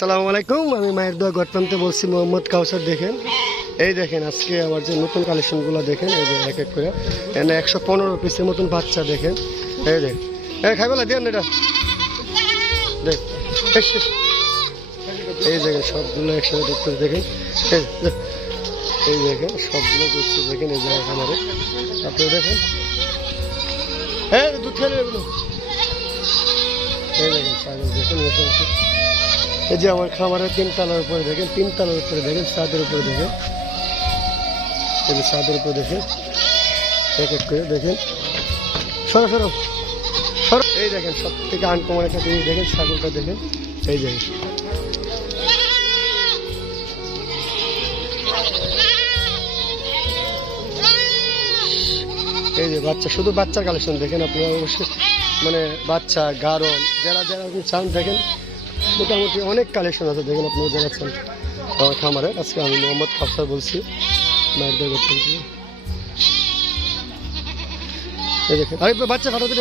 আসসালামু আলাইকুম, আমি মায়ের দোয়া গটপামতে বলছি মোহাম্মদ কাউসার। দেখেন, এই দেখেন আজকে আমার যে নতুন কালেকশনগুলো দেখেন, এই যে এক এক করে এনে 115 পিসের মতন বাচ্চা দেখেন। এই দেখ, এই খাইবেলা দেন এটা দেখ, এই দেখেন সবগুলো একসাথে দেখতে দেখেন। এই দেখেন সবগুলো দেখতে দেখেন, এই জায়গায় খামারে আপনি দেখেন। হ্যাঁ, দুধ খেলে এগুলো। এই দেখেন ছাগল দেখেন, এই যে আমার খামারের 3 তলার উপরে দেখেন, 3 তলার উপরে দেখেন, ছাদের উপরে দেখেন, এই যে ছাদের উপরে দেখেন এক এক করে দেখেন। সরো সরো সরো, এই দেখেন সব থেকে আনকমন একটা জিনিস দেখেন, ছাগলটা দেখেন। এই দেখেন এই যে বাচ্চা, শুধু বাচ্চার কালেকশন দেখেন আপনারা অবশ্যই, মানে বাচ্চা গারল যারা যারা আপনি চান দেখেন, মোটামুটি অনেক কালেকশন আছে দেখেন আপনারা যারা চান আমার খামারে। আজকে আমি মোহাম্মদ কাউসার বলছি মায়ের দোয়া করতেন। এই দেখেন আরেক বাচ্চা ফাটাতে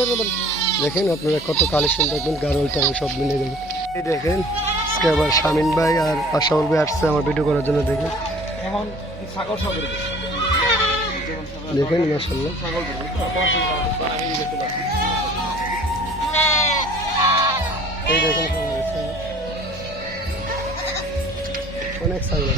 দেখেন আপনারা কত কালেকশন দেখবেন, গারলটা সব মিলে যাবেন। এই দেখেন আজকে আবার শামিন ভাই আর আশাউল ভাই আসছে আমার ভিডিও করার জন্য। দেখেন দেখেন মাশাআল্লাহ, এই দেখেন অনেক ছাগল।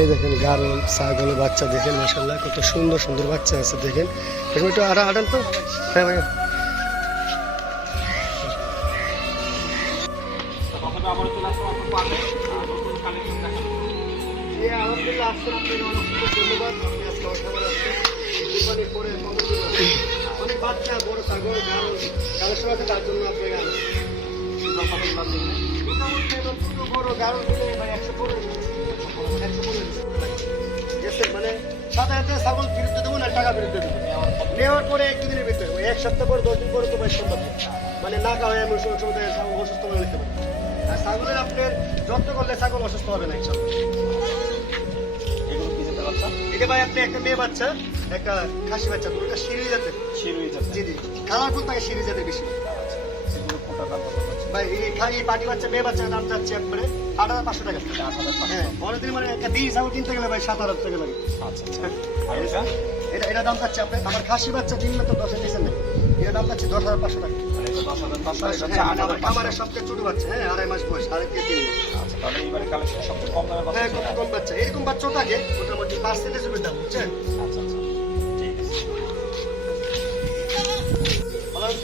এই দেখেন গারল ছাগলের বাচ্চা দেখেন মাশাআল্লাহ, কত সুন্দর সুন্দর বাচ্চা আছে দেখেন। একটু আটান তো। হ্যাঁ ভাই, অনেক বাচ্চা বড় ছাগল কালেকশন আছে, তার জন্য বড় গারল মানে 115 মানে সাধারণত ছাগল ফেরত দেবো না, টাকা ফেরত দেবো নেওয়ার পরে 1 দিনের ভিতরে, 1 সপ্তাহ পরে 10 দিন পরে তো ভাই সম্ভব, মানে না খাওয়া এমন সময় ছাগল অসুস্থ হয়ে যেতে পারে। আর ছাগলের আপনার যত্ন করলে ছাগল অসুস্থ হবে না ইনশাল্লাহ। এটা ভাই আপনি একটা মেয়ে বাচ্চা, একটা খাসি বাচ্চা, দুটোটা শিরুই জাতের। জি জি, কালারফুল থাকে শিরুই জাতের বেশি ভাই। এই পাটি বাচ্চা মেয়ে বাচ্চার দাম যাচ্ছে একবারে 8,500 টাকা। হ্যাঁ, অনেকদিন মানে একটা দিন ছাগল কিনতে গেলে ভাই 7,000 টাকা লাগে। এটা দাম যাচ্ছে আপনার, আমার খাসি বাচ্চা দিন তো 10-এর নিচে নেই, এটা দাম যাচ্ছে 10,500 টাকা। আমার খামারের সবচেয়ে ছোট বাচ্চা, হ্যাঁ 2.5 মাস বয়স, 2.5-3 মাস। হ্যাঁ, কম বাচ্চা, এরকম বাচ্চাও থাকে মোটামুটি পার্সেন্টেজের দাম, বুঝছেন?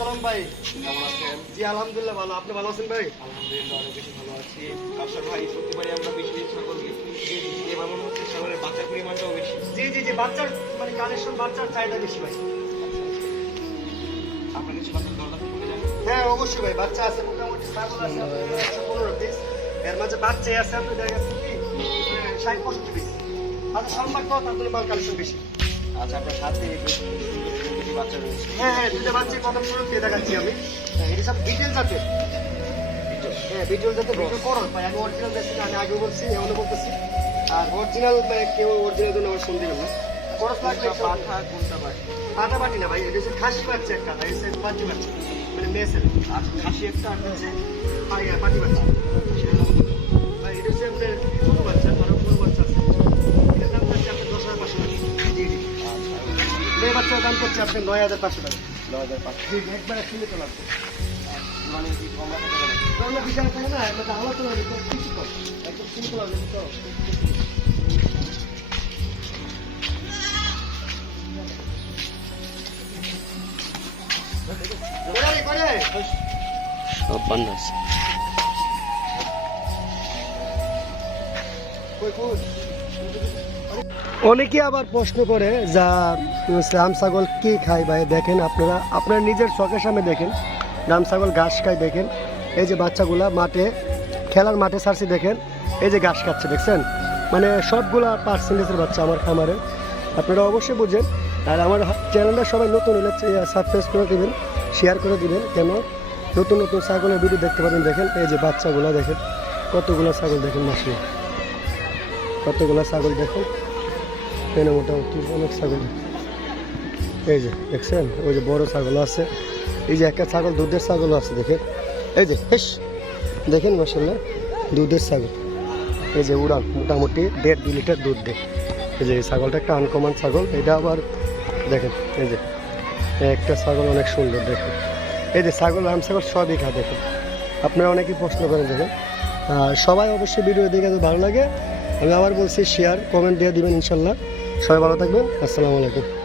সালাম ভাই, কেমন আছেন? জি আলহামদুলিল্লাহ ভালো, আপনি ভালো আছেন ভাই? আলহামদুলিল্লাহ অনেক বেশি ভালো আছি। কাউসার ভাই, প্রতিবারই আমরা বেশি ছাগল এবার মনে হচ্ছে ছাগলের বাচ্চার পরিমাণটাও বেশি। জি জি জি, বাচ্চার মানে কালেকশন, বাচ্চার চাহিদা বেশি ভাই। আপনার কিছু বাচ্চার দরদাম করে যান? হ্যাঁ অবশ্যই ভাই, বাচ্চা আছে মোটামুটি, ছাগল আছে 115 পিস, এর মাঝে বাচ্চাই আছে আপনার দেখা যাচ্ছে কি 60-65 পিস। আচ্ছা সম্মান তো তার জন্য মাল কালেকশন বেশি। আচ্ছা, আপনার সাথে বাচ্চা রয়েছে? হ্যাঁ হ্যাঁ, দুটো বাচ্চা প্রথম শুরু দিয়ে দেখাচ্ছি আমি। এটা সব ডিটেল জাতের। হ্যাঁ ডিটেল জাতের, ভিডিও করো ভাই, আমি অরিজিনাল দেখছি না, আমি আগেও বলছি এমনও বলতেছি। আর অরিজিনাল মানে কেউ অরিজিনাল জন্য আমার শুনতে গেল খরচ লাগবে। পাঠা কোনটা ভাই? পাটা বাটি না ভাই, এটা হচ্ছে খাসি বাচ্চা একটা, এটা হচ্ছে পাটি বাচ্চা মানে মেয়ে ছেলে। আর খাসি একটা আর হচ্ছে পাটি বাচ্চা ভাই। এটা হচ্ছে আপনার ছোট বাচ্চা, আরো বড় বাচ্চা আছে। এটার দাম হচ্ছে আপনার 10,500 টাকা। জি জি, মেয়ে বাচ্চার দাম করছে আপনার 9,500 টাকা। 9,500? জি, একবারে সীমিত লাগবে। মানে কি কম রাখা যাবে না? অন্য বিষয় থাকে না, একটা আলোচনা কিছু কম, একদম সিম্পল হবে তো। সব বান্না আছে। অনেকে আবার প্রশ্ন করে যা রাম ছাগল কি খায় ভাই। দেখেন আপনারা আপনার নিজের চোখের সামনে দেখেন, রাম ছাগল ঘাস খায় দেখেন। এই যে বাচ্চাগুলা মাঠে খেলার মাঠে ছাড়ছি দেখেন, এই যে ঘাস খাচ্ছে দেখছেন, মানে সবগুলা পার্সেন্টেজের বাচ্চা আমার খামারে। আপনারা অবশ্যই বুঝেন। আর আমার চ্যানেলটা সবাই নতুন হলে সাবস্ক্রাইব করে দেবেন, শেয়ার করে দেবেন, কেন নতুন নতুন ছাগলের ভিডিও দেখতে পাবেন। দেখেন এই যে বাচ্চাগুলো দেখেন, কতগুলো ছাগল দেখেন মাসে, কতগুলো ছাগল দেখেন, মোটামুটি অনেক ছাগল। এই যে দেখছেন, ওই যে বড় ছাগল আছে, এই যে একটা ছাগল, দুধের ছাগলও আছে দেখেন। এই যে হেস, দেখেন মাশাআল্লাহ দুধের ছাগল। এই যে উড়ান মোটামুটি 1.5-2 লিটার দুধ দেয়। এই যে এই ছাগলটা একটা আনকমন ছাগল। এটা আবার দেখেন, এই যে একটা ছাগল অনেক সুন্দর দেখেন। এই যে ছাগল, রাম ছাগল সবই খায় দেখেন। আপনারা অনেকেই প্রশ্ন করেন দেখেন। আর সবাই অবশ্যই ভিডিও দেখে যদি ভালো লাগে, আমি আবার বলছি শেয়ার কমেন্ট দিয়ে দিবেন ইনশাল্লাহ। সবাই ভালো থাকবেন, আসসালামু আলাইকুম।